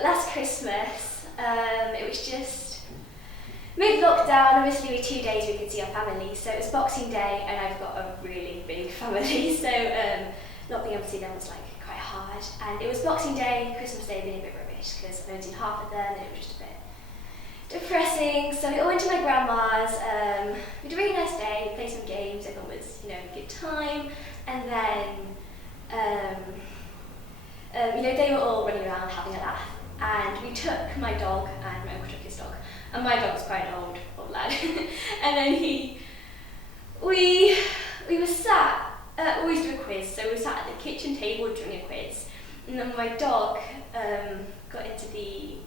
But last Christmas, it was just mid-lockdown. Obviously, with 2 days we could see our family. So it was Boxing Day, and I've got a really big family. So not being able to see them was like quite hard. And it was Boxing Day, Christmas Day being a bit rubbish because I've only seen half of them, and it was just a bit depressing. So we all went to my grandma's. We had a really nice day. We played some games. Everyone was, a good time. And then, they were all running around having a laugh. And we took my dog, and my uncle took his dog. And my dog was quite an old lad. And then we were sat. Always do a quiz. So we were sat at the kitchen table doing a quiz. And then my dog got into the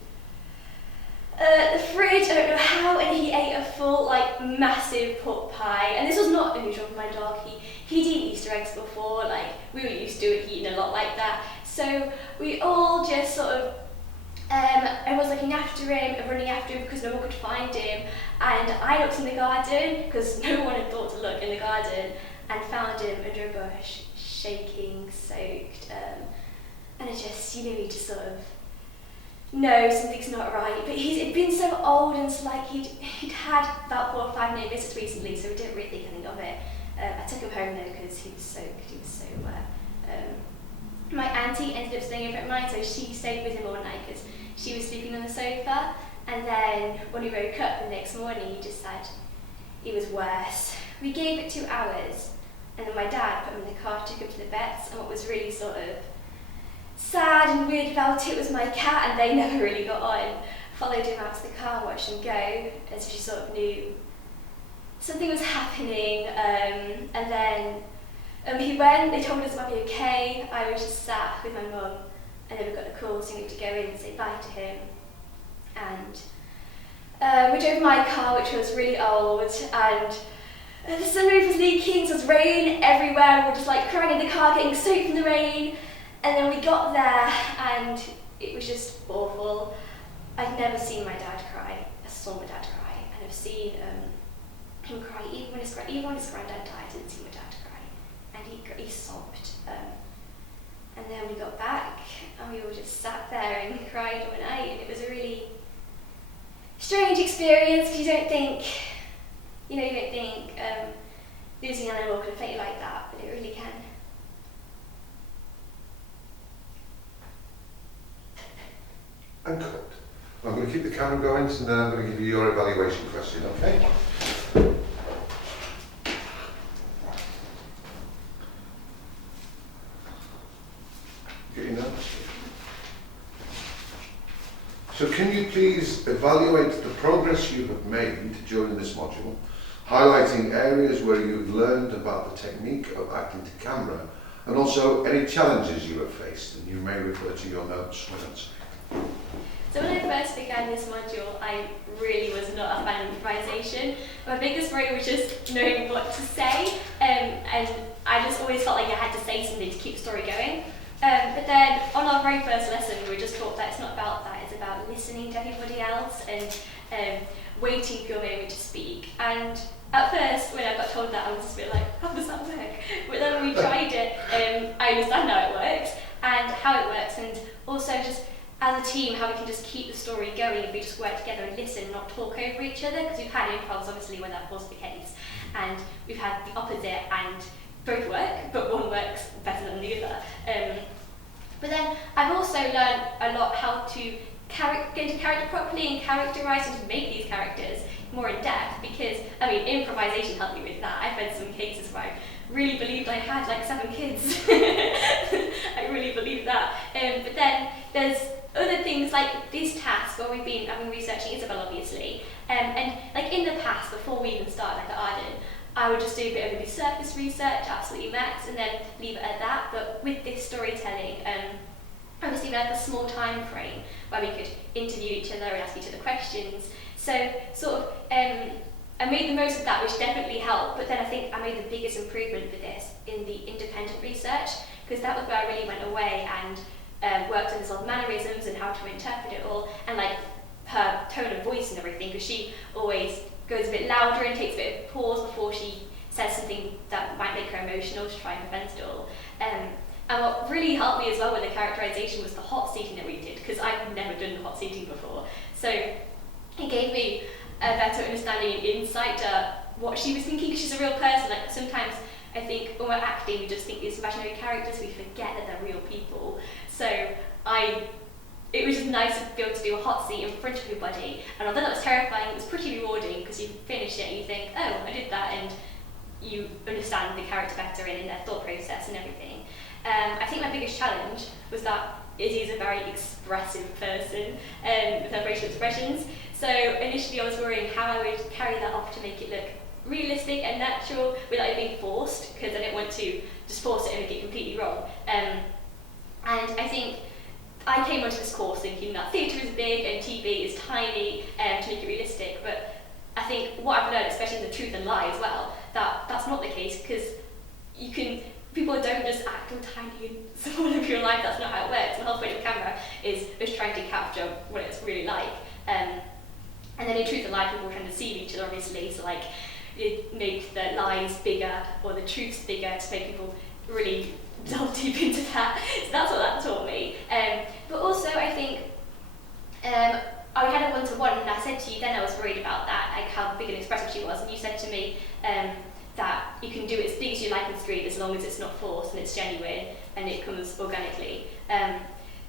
fridge, I don't know how, and he ate a full, massive pot pie. And this was not unusual for my dog. He'd eaten Easter eggs before, we were used to it, eating a lot like that. So we all just sort of, everyone's looking after him and running after him because no one could find him. And I looked in the garden, because no one had thought to look in the garden, and found him under a bush, shaking, soaked. And I just, you just sort of, no, something's not right. But he'd been so old, and he'd had about 4 or 5 near visits recently, so we didn't really think anything of it. I took him home though because he was so wet. My auntie ended up staying over at mine, so she stayed with him all night because she was sleeping on the sofa. And then when we woke up the next morning, he just said he was worse. We gave it 2 hours, and then my dad put him in the car, took him to the vets, and what was really sort of sad and weird about it was my cat, and they never really got on. Followed him out to the car, watched him go, as she sort of knew something was happening. And then he went, they told us I'd be okay. I was just sat with my mum, and then we got the call so we had to go in and say bye to him. And we drove my car, which was really old, and the sunroof was leaking, so there was rain everywhere. We were just crying in the car, getting soaked from the rain. And then we got there, and it was just awful. I'd never seen my dad cry. I saw my dad cry, and I've seen him cry even when his granddad died. I didn't see my dad cry, and he sobbed. And then we got back, and we all just sat there and cried all night, and it was a really strange experience because you don't think losing an animal can affect you like that, but it really can. And cut. I'm going to keep the camera going, and then I'm going to give you your evaluation question, okay? Yeah. Get your notes. So can you please evaluate the progress you have made during this module, highlighting areas where you've learned about the technique of acting to camera, and also any challenges you have faced, and you may refer to your notes when answering. So when I first began this module, I really was not a fan of improvisation. My biggest worry was just knowing what to say, and I just always felt like I had to say something to keep the story going. But then on our very first lesson, we were just taught that it's not about that, it's about listening to everybody else and waiting for your moment to speak. And at first, when I got told that, I was just a bit like, how does that work? But then when we tried it, I understand how it works and also just as a team, how we can just keep the story going if we just work together and listen, not talk over each other, because we've had improvs obviously where that was the case, and we've had the opposite, and both work, but one works better than the other. But then I've also learned a lot how to get into character properly and characterise and to make these characters more in depth, because improvisation helped me with that. I've had some cases where I really believed I had 7 kids. I really believed that. But then there's other things like this task where I've been researching Isabel obviously, and in the past, before we even started at Arden, I would just do a bit of surface research, absolutely max, and then leave it at that. But with this storytelling, obviously we had a small time frame where we could interview each other and ask each other questions. So I made the most of that, which definitely helped. But then I think I made the biggest improvement with this in the independent research, because that was where I really went away and worked on the sort of mannerisms and how to interpret it all, and her tone of voice and everything, because she always goes a bit louder and takes a bit of pause before she says something that might make her emotional to try and prevent it all. And And what really helped me as well with the characterization was the hot seating that we did, because I've never done hot seating before. So it gave me a better understanding and insight to what she was thinking, because she's a real person. Like sometimes I think when we're acting, we just think these imaginary characters, we forget that they're real people. So it was just nice to be able to do a hot seat in front of everybody. And although that was terrifying, it was pretty rewarding, because you finish it and you think, oh, I did that, and you understand the character better and in their thought process and everything. I think my biggest challenge was that Izzy is a very expressive person with her facial expressions. So initially I was worrying how I would carry that off to make it look realistic and natural without it being forced, because I didn't want to just force it and make it completely wrong. And I think I came onto this course thinking that theatre is big and TV is tiny to make it realistic, but I think what I've learned, especially in the truth and lie as well, that that's not the case, because people don't just act all tiny and small of your life. That's not how it works. The whole point of camera is just trying to capture what it's really like. And then in truth and lie, people are trying to deceive each other, obviously, so like you make the lies bigger or the truths bigger to make people really delve deep into that. So that's what that taught me. But also I think I had a one-to-one, and I said to you then I was worried about that, like how big and expressive she was, and you said to me that you can do it as big as you like on screen as long as it's not forced and it's genuine and it comes organically.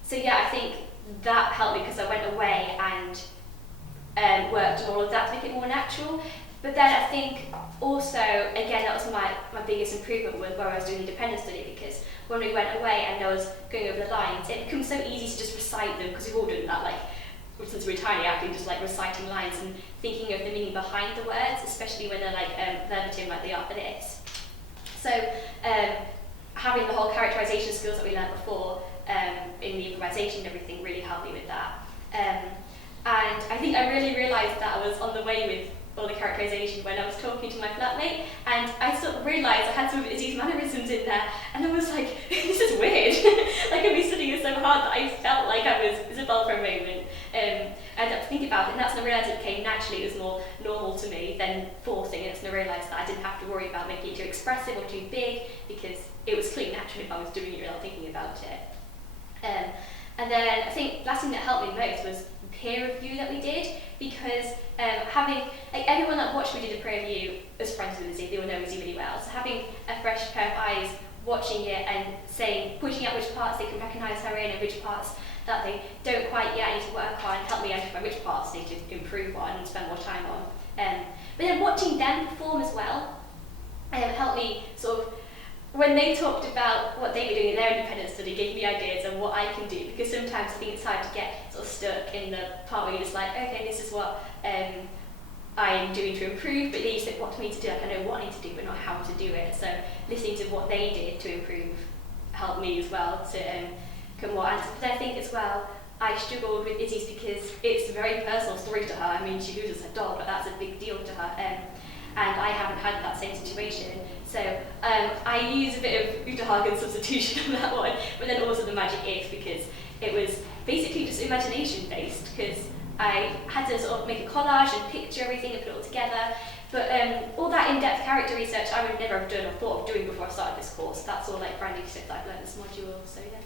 So yeah, I think that helped me, because I went away and worked on all of that to make it more natural. But then I think also, again, that was my biggest improvement with where I was doing independent study, because when we went away and I was going over the lines, it becomes so easy to just recite them, because we've all done that, like since we were tiny, acting, just like reciting lines and thinking of the meaning behind the words, especially when they're like verbatim like they are for this. So having the whole characterization skills that we learned before in the improvisation and everything really helped me with that. And I think I really realised that I was on the way with all the characterization when I was talking to my flatmate, and I sort of realised I had some of Izzy's mannerisms in there, and I was like, this is weird. Like I've been studying it so hard that I felt like I was Isabel for a moment. I had to think about it, and that's when I realised it came naturally. It was more normal to me than forcing it, and I realised that I didn't have to worry about making it too expressive or too big, because it was clearly natural if I was doing it without thinking about it. And then I think last thing that helped me most was the peer review that we did, because having, like everyone that watched me did a peer review was friends with Izzy, they all know Izzy really well, so having a fresh pair of eyes watching it and saying, pointing out which parts they can recognise her in and which parts that they don't quite yet need to work on, help me identify which parts they need to improve on and spend more time on. But then watching them perform as well helped me sort of, when they talked about what they were doing in their independent study, gave me ideas on what I can do, because sometimes I think it's hard to get sort of stuck in the part where you're just like, okay, this is what I'm doing to improve, but then you say, what do I need to do? Like, I know what I need to do, but not how to do it. So listening to what they did to improve helped me as well to come more answers. But I think as well, I struggled with Izzy's because it's a very personal story to her. I mean, she loses her dog, but that's a big deal to her. And I haven't had that same situation. So I use a bit of Uta Hagen's substitution on that one, but then also the magic if, because it was basically just imagination based, because I had to sort of make a collage and picture everything and put it all together. But all that in-depth character research I would never have done or thought of doing before I started this course. That's all like brand new stuff that I've learned this module, so yeah.